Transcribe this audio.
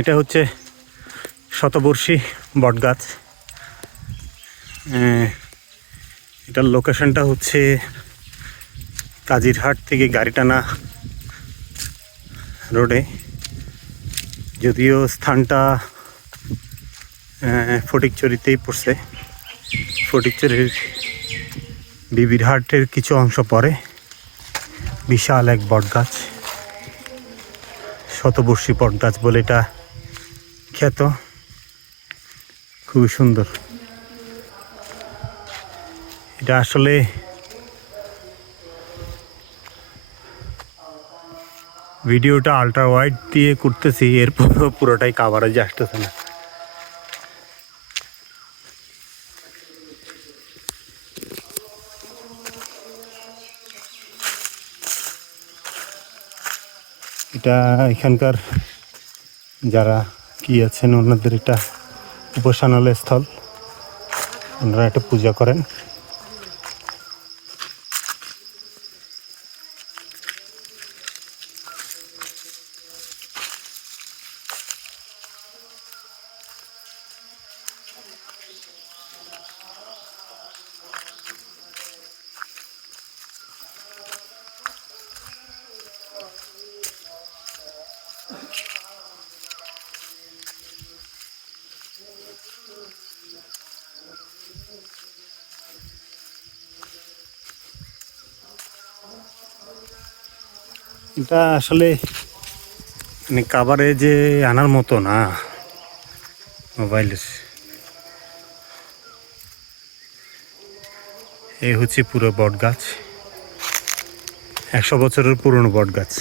এটা হচ্ছে শতবর্ষী বটগাছ। এটার লোকেশনটা হচ্ছে কাজিরহাট থেকে গাড়িটানা রোডে, যদিও স্থানটা ফটিকছড়িতেই পড়ছে। ফটিকছড়ির বিবিরহাটের কিছু অংশ পরে। বিশাল এক বটগাছ, শতবর্ষী বটগাছ বলে এটা খ্যাত। খুবই সুন্দর। এটা আসলে ভিডিওটা আল্ট্রা ওয়াইড দিয়ে করতেছি, এরপর পুরোটাই কাভারেজ আসতেছে না। এটা এখানকার যারা কি আছেন ওনাদের এটা উপাসনালয় স্থল, ওনারা একটা পূজা করেন। এটা আসলে মানে কাভারে যে আনার মতো না মোবাইলের। এই হচ্ছে পুরো বট গাছ, 100 বছরের পুরনো বট গাছ।